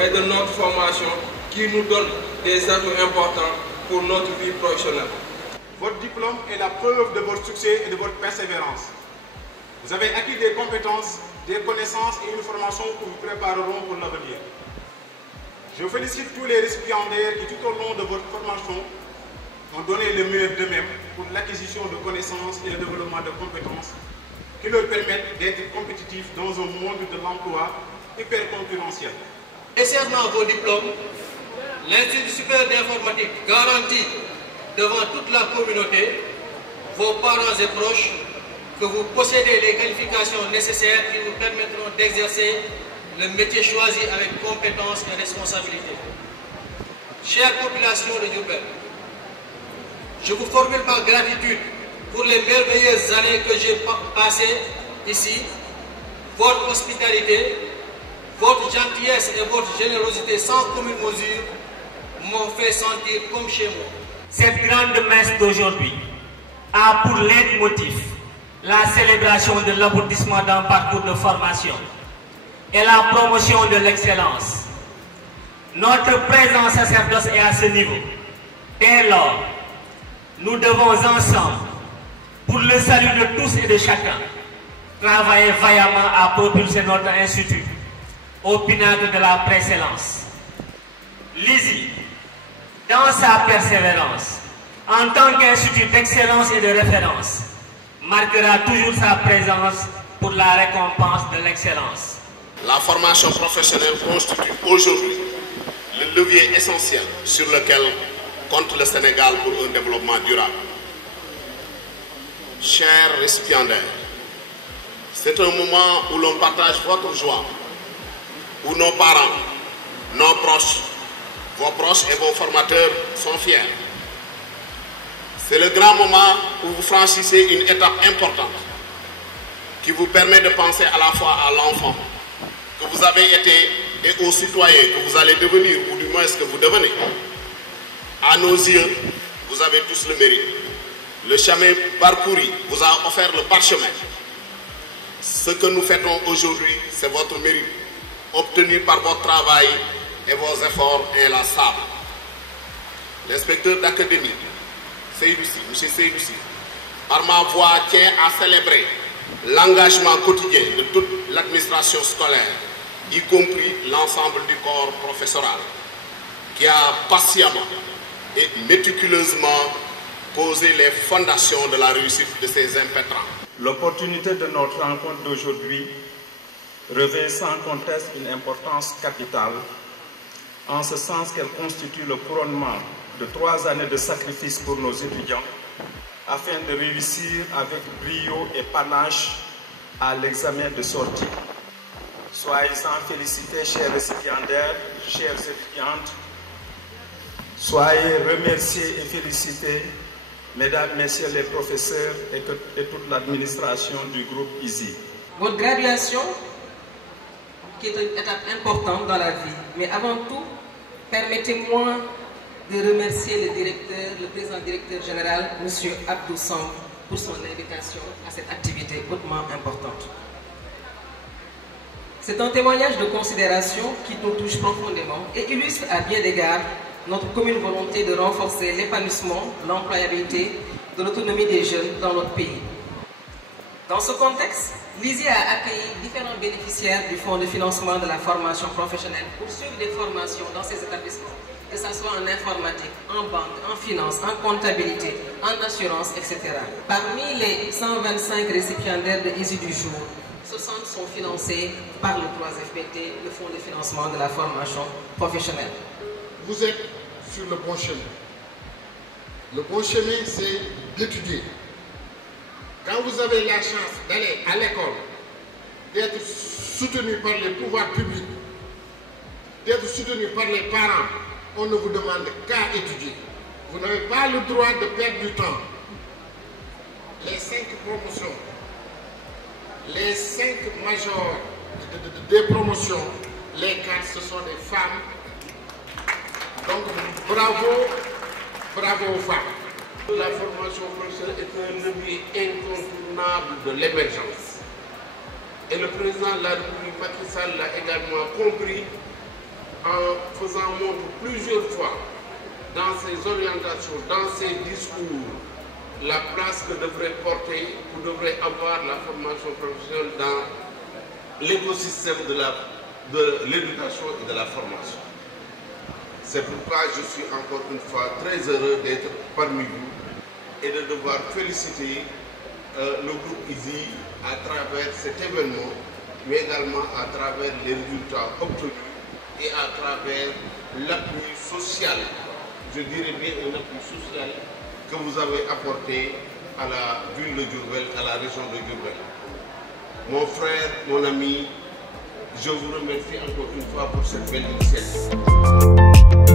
et de notre formation qui nous donne des atouts importants pour notre vie professionnelle. Votre diplôme est la preuve de votre succès et de votre persévérance. Vous avez acquis des compétences, des connaissances et une formation qui vous prépareront pour l'avenir. Je félicite tous les récipiendaires qui tout au long de votre formation ont donné le meilleur d'eux-mêmes pour l'acquisition de connaissances et le développement de compétences qui leur permettent d'être compétitifs dans un monde de l'emploi hyper concurrentiel. Concernant vos diplômes, l'Institut supérieur d'informatique garantit devant toute la communauté, vos parents et proches, que vous possédez les qualifications nécessaires qui vous permettront d'exercer le métier choisi avec compétence et responsabilité. Chère population de Diourbel, je vous formule ma gratitude pour les merveilleuses années que j'ai passées ici. Votre hospitalité, votre gentillesse et votre générosité sans commune mesure m'ont fait sentir comme chez moi. Cette grande messe d'aujourd'hui a pour leitmotiv la célébration de l'aboutissement d'un parcours de formation et la promotion de l'excellence. Notre présent sacerdoce est à ce niveau. Dès lors, nous devons ensemble, pour le salut de tous et de chacun, travailler vaillamment à propulser notre institut au pinacle de la précellence. L'ISI, dans sa persévérance, en tant qu'institut d'excellence et de référence, marquera toujours sa présence pour la récompense de l'excellence. La formation professionnelle constitue aujourd'hui le levier essentiel sur lequel compte le Sénégal pour un développement durable. Chers récipiendaires, c'est un moment où l'on partage votre joie, où nos parents, nos proches, vos proches et vos formateurs sont fiers. C'est le grand moment où vous franchissez une étape importante qui vous permet de penser à la fois à l'enfant que vous avez été et aux citoyens que vous allez devenir, ou du moins ce que vous devenez. À nos yeux, vous avez tous le mérite. Le chemin parcouru vous a offert le parchemin. Ce que nous fêtons aujourd'hui, c'est votre mérite, obtenu par votre travail et vos efforts inlassables. L'inspecteur d'académie, M. Seydouci, par ma voix, tient à célébrer l'engagement quotidien de toute l'administration scolaire, y compris l'ensemble du corps professoral, qui a patiemment et méticuleusement posé les fondations de la réussite de ces impétrants. L'opportunité de notre rencontre d'aujourd'hui revêt sans conteste une importance capitale, en ce sens qu'elle constitue le couronnement de 3 années de sacrifice pour nos étudiants, afin de réussir avec brio et panache à l'examen de sortie. Soyez-en félicités, chers récipiendaires, chères étudiantes. Soyez remerciés et félicités, mesdames, messieurs les professeurs et toute l'administration du groupe ISI. Votre graduation, qui est une étape importante dans la vie, mais avant tout, permettez-moi de remercier le président directeur général, M. Abdou Samb, pour son invitation à cette activité hautement importante. C'est un témoignage de considération qui nous touche profondément et illustre à bien d'égards notre commune volonté de renforcer l'épanouissement, l'employabilité, de l'autonomie des jeunes dans notre pays. Dans ce contexte, l'ISI a accueilli différents bénéficiaires du Fonds de financement de la formation professionnelle pour suivre des formations dans ces établissements, que ce soit en informatique, en banque, en finance, en comptabilité, en assurance, etc. Parmi les 125 récipiendaires de ISI du jour, 60 sont financés par le 3FPT, le Fonds de financement de la formation professionnelle. Vous êtes sur le bon chemin. Le bon chemin, c'est d'étudier. Quand vous avez la chance d'aller à l'école, d'être soutenu par les pouvoirs publics, d'être soutenu par les parents, on ne vous demande qu'à étudier. Vous n'avez pas le droit de perdre du temps. Les 5 promotions, les 5 majors des promotions, les 4, ce sont des femmes. Donc, bravo aux femmes. La formation professionnelle est un levier incontournable de l'émergence. Et le président de la République, Macky Sall, l'a également compris en faisant montre plusieurs fois dans ses orientations, dans ses discours, la place que devrait porter ou devrait avoir la formation professionnelle dans l'écosystème de l'éducation et de la formation. C'est pourquoi je suis encore une fois très heureux d'être parmi vous et de devoir féliciter le groupe ISI à travers cet événement, mais également à travers les résultats obtenus et à travers l'appui social, je dirais bien un appui social que vous avez apporté à la ville de Diourbel, à la région de Diourbel. Mon frère, mon ami, je vous remercie encore une fois pour cette belle initiative.